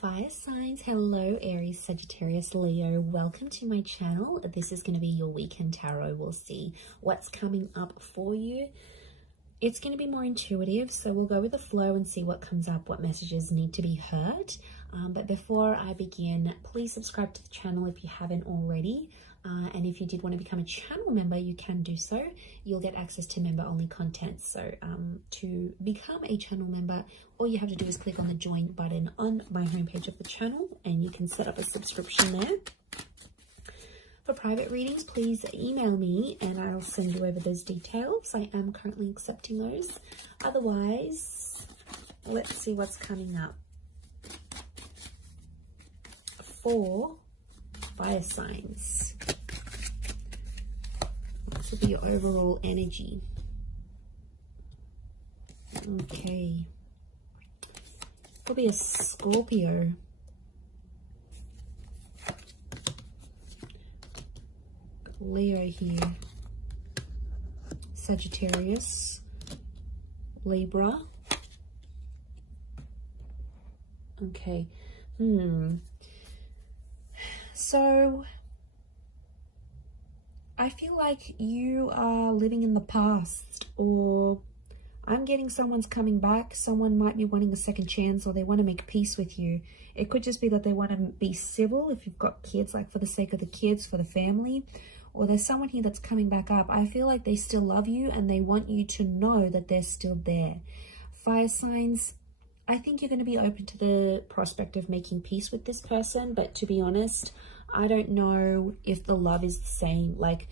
Fire signs, hello Aries, Sagittarius, Leo. Welcome to my channel. This is going to be your weekend tarot. We'll see what's coming up for you. It's going to be more intuitive, so we'll go with the flow and see what comes up, what messages need to be heard. But before I begin, please subscribe to the channel if you haven't already. And if you did want to become a channel member, you can do so. You'll get access to member-only content. So to become a channel member, all you have to do is click on the join button on my homepage of the channel, and you can set up a subscription there. For private readings, please email me and I'll send you over those details. I am currently accepting those. Otherwise, let's see what's coming up for fire signs. This will be your overall energy. Okay. Could be a Scorpio. Leo here. Sagittarius. Libra. Okay. So I feel like you are living in the past, or I'm getting someone's coming back. Someone might be wanting a second chance, or they want to make peace with you. It could just be that they want to be civil if you've got kids, like for the sake of the kids, for the family. Or there's someone here that's coming back up. I feel like they still love you and they want you to know that they're still there. Fire signs, I think you're going to be open to the prospect of making peace with this person. But to be honest, I don't know if the love is the same. Like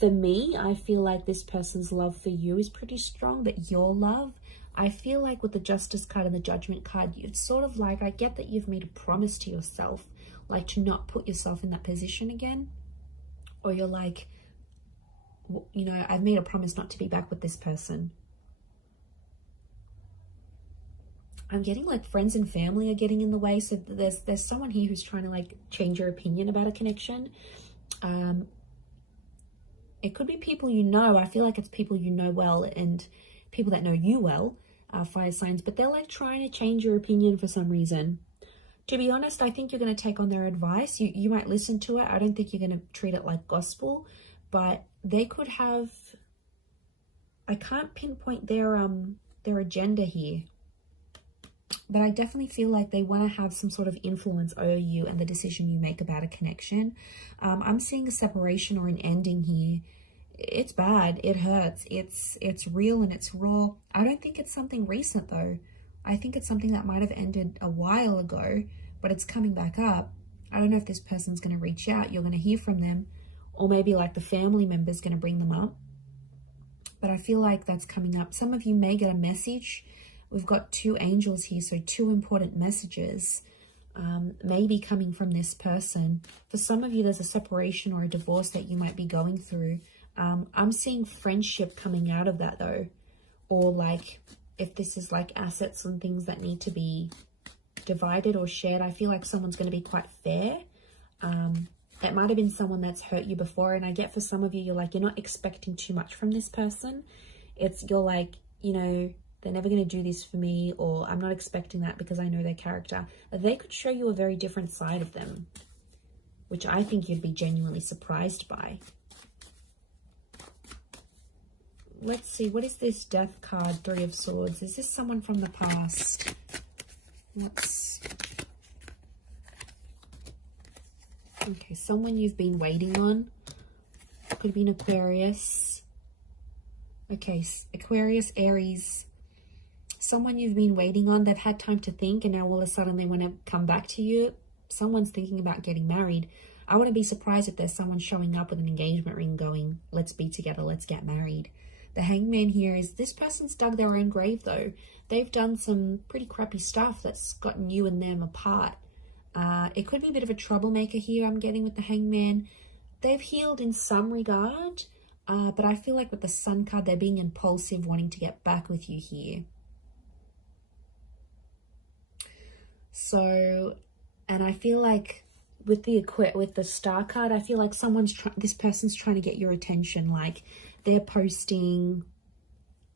for me, I feel like this person's love for you is pretty strong, but your love, I feel like with the Justice card and the Judgment card, it's sort of like, I get that you've made a promise to yourself, like to not put yourself in that position again. Or you're like, you know, I've made a promise not to be back with this person. I'm getting like friends and family are getting in the way. So there's someone here who's trying to like change your opinion about a connection. It could be people you know. I feel like it's people you know well and people that know you well, fire signs. But they're like trying to change your opinion for some reason. To be honest, I think you're going to take on their advice. You might listen to it. I don't think you're going to treat it like gospel. But they could have... I can't pinpoint their agenda here. But I definitely feel like they want to have some sort of influence over you and the decision you make about a connection. I'm seeing a separation or an ending here. It's bad. It hurts. It's real and it's raw. I don't think it's something recent though. I think it's something that might have ended a while ago, but it's coming back up. I don't know if this person's going to reach out. You're going to hear from them, or maybe like the family member's going to bring them up. But I feel like that's coming up. Some of you may get a message. We've got two angels here, so two important messages maybe coming from this person. For some of you, there's a separation or a divorce that you might be going through. I'm seeing friendship coming out of that though, or like if this is like assets and things that need to be divided or shared, I feel like someone's going to be quite fair. It might have been someone that's hurt you before, and I get for some of you, you're like, you're not expecting too much from this person. You're like, you know, they're never going to do this for me, or I'm not expecting that because I know their character. They could show you a very different side of them, which I think you'd be genuinely surprised by. Let's see, what is this Death card, Three of Swords? Is this someone from the past? Okay, someone you've been waiting on. Could be an Aquarius. Okay, Aquarius, Aries. Someone you've been waiting on. They've had time to think, and now all of a sudden they want to come back to you. Someone's thinking about getting married. I wouldn't be surprised if there's someone showing up with an engagement ring going, let's be together, let's get married. The Hangman here is this person's dug their own grave though. They've done some pretty crappy stuff that's gotten you and them apart. It could be a bit of a troublemaker here, I'm getting with the Hangman. They've healed in some regard, but I feel like with the Sun card, they're being impulsive, wanting to get back with you here. So, and I feel like with the Star card, I feel like this person's trying to get your attention. Like they're posting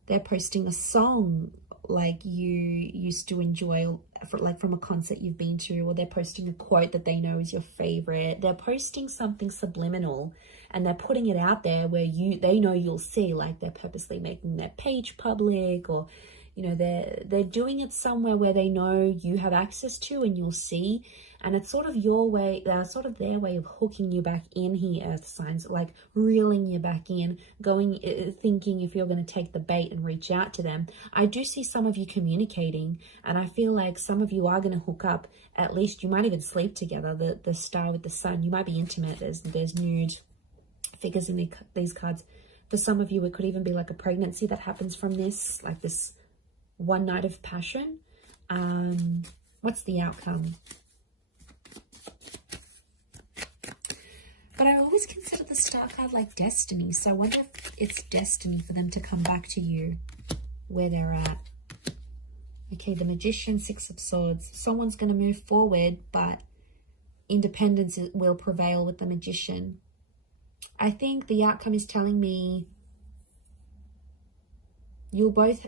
a song like you used to enjoy, like from a concert you've been to, or they're posting a quote that they know is your favorite. They're posting something subliminal and they're putting it out there where they know you'll see, like they're purposely making their page public, or you know, they're doing it somewhere where they know you have access to and you'll see. And it's sort of your way, sort of their way of hooking you back in here, earth signs, like reeling you back in, thinking if you're going to take the bait and reach out to them. I do see some of you communicating, and I feel like some of you are going to hook up. At least you might even sleep together. The star with the sun, you might be intimate. There's nude figures in these cards. For some of you, it could even be like a pregnancy that happens from this, like this one night of passion. What's the outcome? But I always consider the star card like destiny. So I wonder if it's destiny for them to come back to you where they're at. Okay, the Magician, Six of Swords. Someone's going to move forward, but independence will prevail with the Magician. I think the outcome is telling me you'll both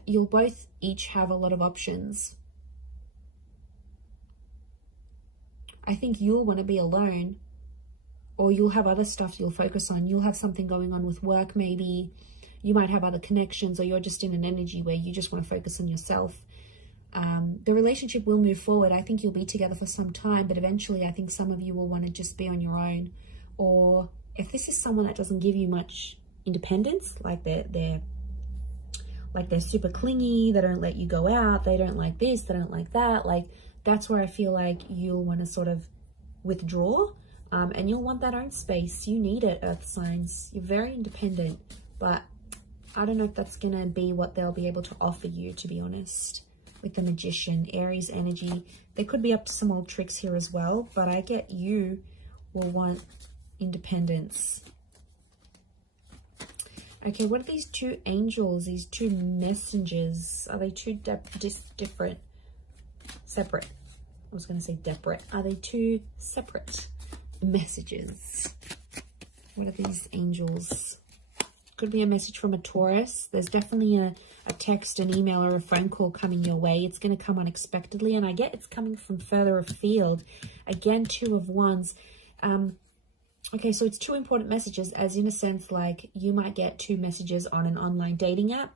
each have a lot of options. I think you'll want to be alone, or you'll have other stuff you'll focus on. You'll have something going on with work, maybe. You might have other connections, or you're just in an energy where you just want to focus on yourself. The relationship will move forward. I think you'll be together for some time, but eventually I think some of you will want to just be on your own. Or if this is someone that doesn't give you much independence, like they're super clingy, they don't let you go out, they don't like this, they don't like that, like that's where I feel like you'll want to sort of withdraw. And you'll want that own space. You need it, earth signs. You're very independent, but I don't know if that's going to be what they'll be able to offer you, to be honest. With the Magician, Aries energy, they could be up to some old tricks here as well, but I get you will want independence. Okay, what are these two angels, these two messengers? Are they two different? Separate. I was going to say separate. Are they two separate messages? What are these angels? Could be a message from a Taurus. There's definitely a text, an email, or a phone call coming your way. It's going to come unexpectedly, and I get it's coming from further afield. Again, Two of Wands. Okay, so it's two important messages, as in a sense, like you might get two messages on an online dating app.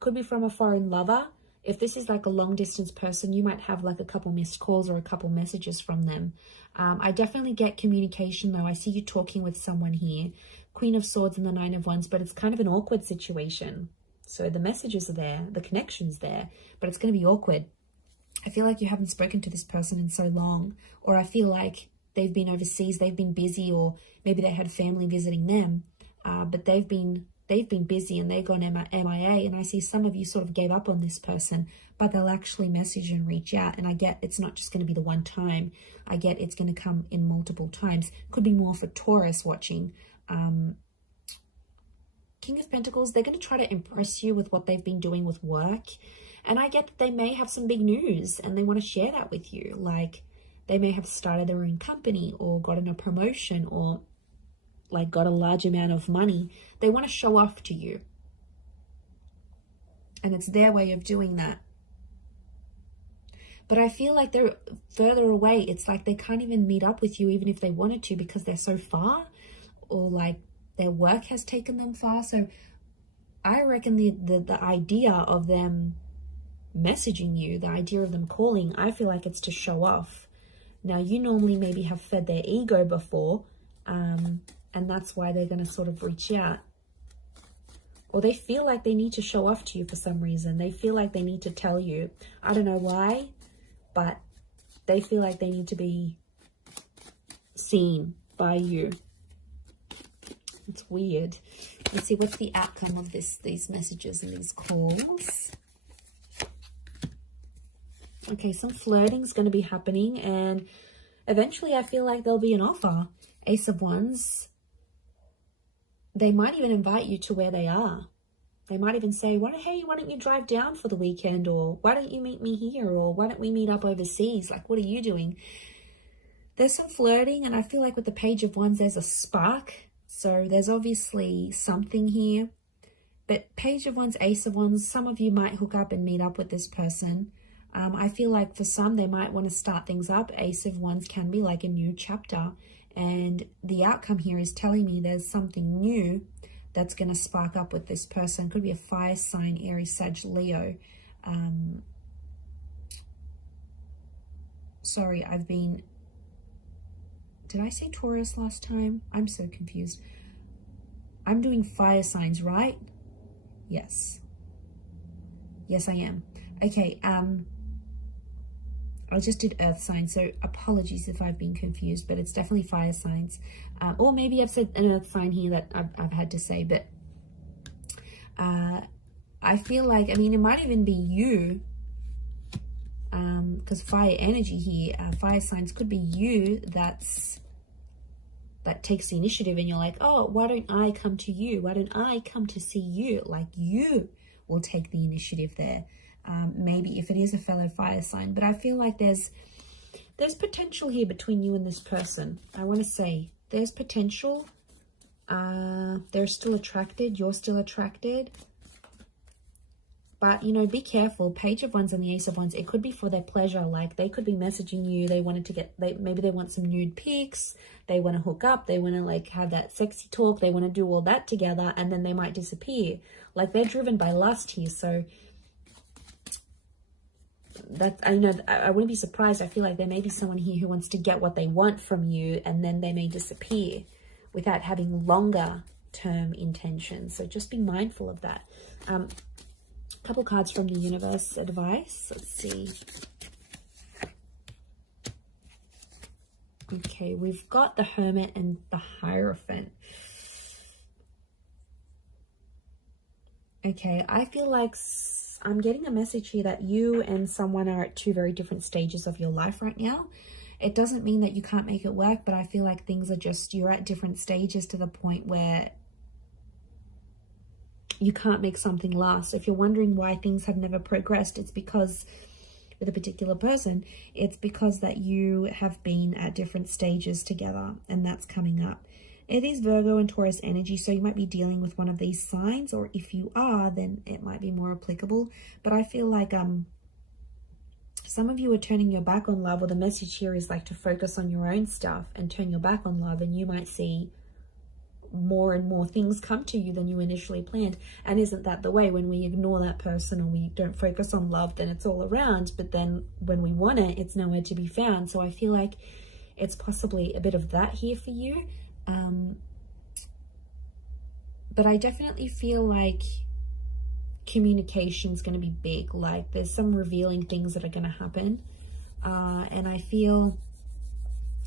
Could be from a foreign lover. If this is like a long distance person, you might have like a couple missed calls or a couple messages from them. I definitely get communication though. I see you talking with someone here. Queen of Swords and the Nine of Wands, but it's kind of an awkward situation. So the messages are there, the connection's there, but it's going to be awkward. I feel like you haven't spoken to this person in so long, or I feel like they've been overseas, they've been busy, or maybe they had family visiting them, but they've been busy and they've gone MIA, and I see some of you sort of gave up on this person, but they'll actually message and reach out, and I get it's not just going to be the one time. I get it's going to come in multiple times. Could be more for Taurus watching. King of Pentacles, they're going to try to impress you with what they've been doing with work, and I get that they may have some big news and they want to share that with you. Like they may have started their own company or gotten a promotion or like got a large amount of money. They want to show off to you, and it's their way of doing that. But I feel like they're further away. It's like they can't even meet up with you even if they wanted to, because they're so far, or like their work has taken them far. So I reckon the idea of them messaging you, the idea of them calling, I feel like it's to show off. Now, you normally maybe have fed their ego before, and that's why they're going to sort of reach out. Or they feel like they need to show off to you for some reason. They feel like they need to tell you. I don't know why, but they feel like they need to be seen by you. It's weird. Let's see, what's the outcome of these messages and these calls? Okay, some flirting is going to be happening, and eventually I feel like there'll be an offer. Ace of Wands. They might even invite you to where they are. They might even say, hey, why don't you drive down for the weekend? Or why don't you meet me here? Or why don't we meet up overseas? Like, what are you doing? There's some flirting, and I feel like with the Page of Wands, there's a spark. So there's obviously something here. But Page of Wands, Ace of Wands, some of you might hook up and meet up with this person. I feel like for some, they might want to start things up. Ace of Wands can be like a new chapter. And the outcome here is telling me there's something new that's going to spark up with this person. Could be a fire sign, Aries, Sag, Leo. Sorry, did I say Taurus last time? I'm so confused. I'm doing fire signs, right? Yes. Yes, I am. Okay, I just did earth signs, so apologies if I've been confused, but it's definitely fire signs. Or maybe I've said an earth sign here that I've had to say, but I feel like, I mean, it might even be you, because fire energy here, fire signs could be you that takes the initiative, and you're like, oh, why don't I come to you? Why don't I come to see you? Like, you will take the initiative there. Maybe if it is a fellow fire sign, but I feel like there's potential here between you and this person. I want to say there's potential. They're still attracted. You're still attracted. But, you know, be careful. Page of Wands and the Ace of Wands, it could be for their pleasure. Like, they could be messaging you. They wanted to maybe they want some nude pics. They want to hook up. They want to, like, have that sexy talk. They want to do all that together, and then they might disappear. Like, they're driven by lust here. So, I know, I wouldn't be surprised. I feel like there may be someone here who wants to get what they want from you, and then they may disappear without having longer term intentions. So just be mindful of that. Couple cards from the universe advice. Let's see. Okay, we've got the Hermit and the Hierophant. Okay, I feel like I'm getting a message here that you and someone are at two very different stages of your life right now. It doesn't mean that you can't make it work, but I feel like things are just, you're at different stages to the point where you can't make something last. If you're wondering why things have never progressed, it's because with a particular person, it's because that you have been at different stages together, and that's coming up. It is Virgo and Taurus energy, so you might be dealing with one of these signs, or if you are, then it might be more applicable. But I feel like some of you are turning your back on love, or the message here is like to focus on your own stuff and turn your back on love, and you might see more and more things come to you than you initially planned. And isn't that the way? When we ignore that person or we don't focus on love, then it's all around, but then when we want it, it's nowhere to be found. So I feel like it's possibly a bit of that here for you. But I definitely feel like communication is going to be big. Like, there's some revealing things that are going to happen. And I feel,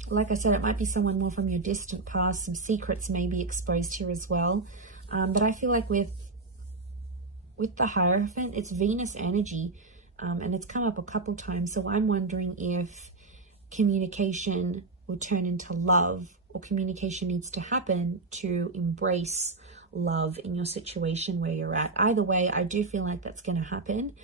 like I said, it might be someone more from your distant past. Some secrets may be exposed here as well. But I feel like with the Hierophant, it's Venus energy. And it's come up a couple times. So I'm wondering if communication will turn into love, or communication needs to happen to embrace love in your situation where you're at. Either way, I do feel like that's going to happen.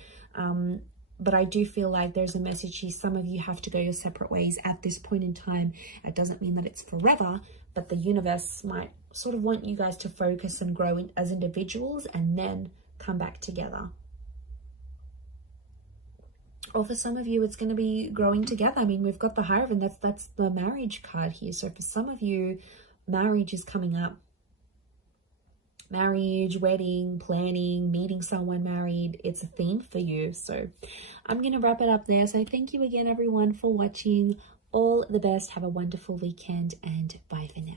But I do feel like there's a message here. Some of you have to go your separate ways at this point in time. It doesn't mean that it's forever, but the universe might sort of want you guys to focus and grow as individuals and then come back together. Or for some of you, it's going to be growing together. I mean, we've got the Hierophant. That's the marriage card here. So for some of you, marriage is coming up. Marriage, wedding, planning, meeting someone married. It's a theme for you. So I'm going to wrap it up there. So thank you again, everyone, for watching. All the best. Have a wonderful weekend, and bye for now.